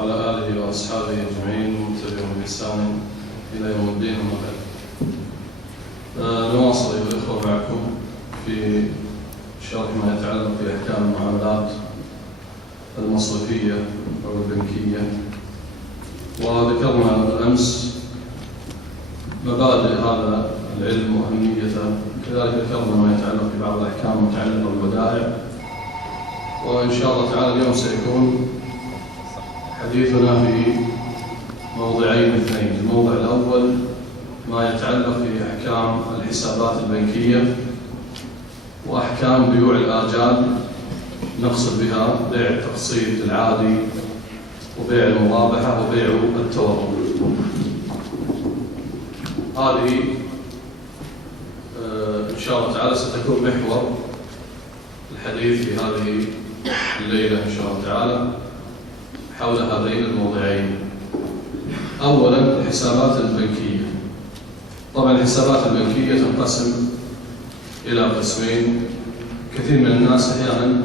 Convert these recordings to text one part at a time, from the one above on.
وعلى آله وأصحابه أجمعين ومتبعهم بإحسان إلى يوم الدين وما بعد. نواصل أيها الأخوة معكم في شرح ما يتعلق بأحكام المعاملات المصرفية أو البنكية، وذكرنا بالأمس مبادئ هذا العلم وأهميته، كذلك ذكرنا ما يتعلق ببعض الأحكام المتعلقة بالودائع. وإن شاء الله تعالى اليوم سيكون حديثنا في موضعين اثنين. الموضع الأول ما يتعلق بأحكام الحسابات البنكية وأحكام بيوع الآجال، نقصد بها بيع التقسيط العادي وبيع المرابحة وبيع التورق. هذه إن شاء الله تعالى ستكون محور الحديث في هذه الليلة إن شاء الله تعالى حول هذين الموضعين. أولا الحسابات البنكية. طبعا الحسابات البنكية تنقسم إلى قسمين. كثير من الناس أحيانا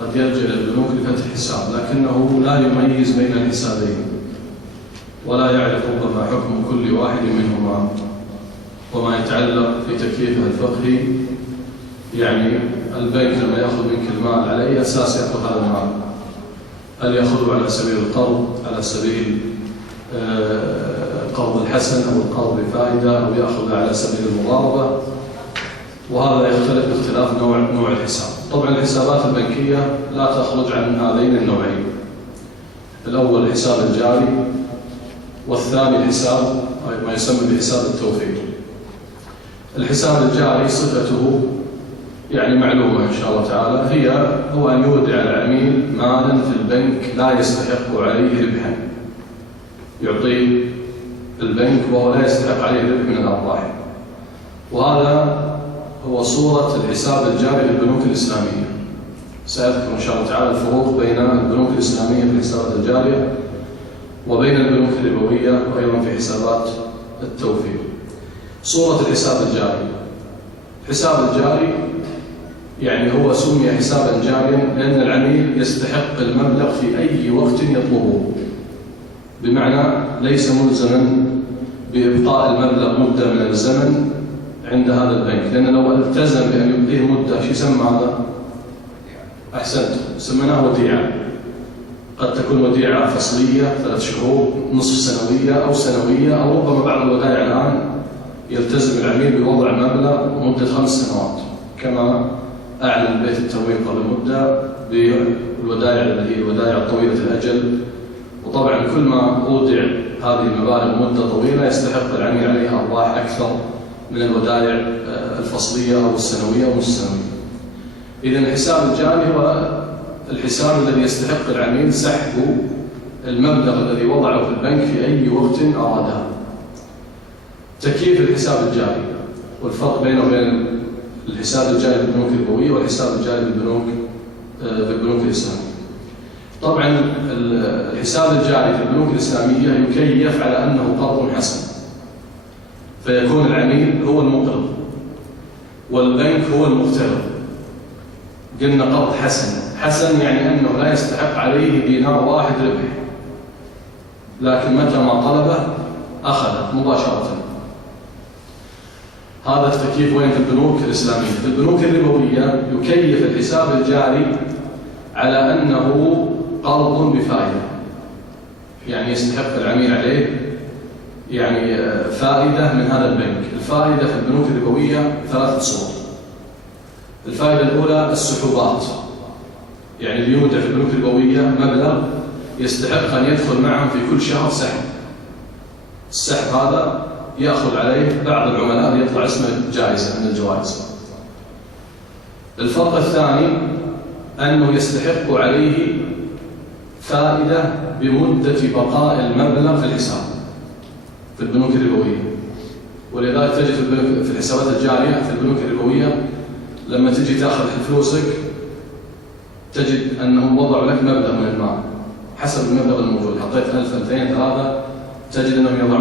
قد يلجأ إلى البنوك لفتح حساب لكنه لا يميز بين الحسابين ولا يعرف ربما حكم كل واحد منهما وما يتعلق في تكليفه الفقهي. يعني البنك لما يأخذ منك المال على أي أساس يأخذ هذا المال؟ هل يأخذه على سبيل القرض، على سبيل القرض الحسن أو القرض بفائدة، أو يأخذ على سبيل المضاربة؟ وهذا يختلف باختلاف نوع الحساب. طبعا الحسابات البنكية لا تخرج عن هذين النوعين. الأول الحساب الجاري، والثاني حساب ما يسمى بحساب التوفير. الحساب الجاري صفته يعني معلومة إن شاء الله تعالى، هو أن يودع العميل مالا في البنك لا يستحق عليه ربحا، يعطيه البنك وهو لا يستحق عليه ربح من الأرباح. وهذا هو صورة الحساب الجاري في البنوك الإسلامية. سأذكر إن شاء الله تعالى الفروق بين البنوك الإسلامية في الحسابات الجارية وبين البنوك الربوية وأيضا في حسابات التوفير. صورة الحساب الجاري. الحساب الجاري يعني هو سمي حسابا جاريا لأن العميل يستحق المبلغ في أي وقت يطلبه، بمعنى ليس ملزما بإبقاء المبلغ مدة من الزمن عند هذا البنك، لأن لو التزم بأن يبقيه مدة شو يسمى هذا؟ أحسنت، سميناه وديعة. قد تكون وديعة فصلية 3 شهور، نصف سنوية أو سنوية، أو ربما بعض الودائع الآن يلتزم العميل بوضع مبلغ مدة 5 سنوات، كما أعلن بيت التمويل قبل مدة بالودائع اللي هي الودائع طويلة الأجل. وطبعا كل ما أودع هذه المبالغ مدة طويلة يستحق العميل عليها أرباح أكثر من الودائع الفصلية أو السنوية أو السنوية. إذن الحساب الجاري هو الحساب الذي يستحق العميل سحب المبلغ الذي وضعه في البنك في أي وقت أرادها. تكييف الحساب الجاري والفرق بينه وبين الحساب الجاري في البنوك الربوية والحساب الجاري في البنوك الإسلامية. طبعا الحساب الجاري في البنوك الإسلامية يكيف على أنه قرض حسن، فيكون العميل هو المقرض والبنك هو المقترض. قلنا قرض حسن يعني أنه لا يستحق عليه دينار واحد ربح، لكن متى ما طلبه أخذه مباشرة. هذا التكييف وين؟ في البنوك الإسلامية. في البنوك الربوية يكيف الحساب الجاري على أنه قرض بفائدة، يعني يستحق العميل عليه يعني فائدة من هذا البنك. الفائدة في البنوك الربوية 3 صور. الفائدة الأولى السحوبات، يعني اللي يودع في البنوك الربوية مبلغ يستحق أن يدخل معهم في كل شهر سحب. السحب هذا يأخذ عليه بعض العملاء يطلع اسمه جائزة من الجوائز. الفرق الثاني أنه يستحق عليه فائدة بمدة بقاء المبلغ في الحساب في البنوك الربوية. ولذلك تجد في الحسابات الجارية في البنوك الربوية لما تجي تأخذ فلوسك تجد أنهم وضعوا لك مبلغ من المال حسب المبلغ الموجود. حطيت 1000 2000 3، تجد أنهم يضعون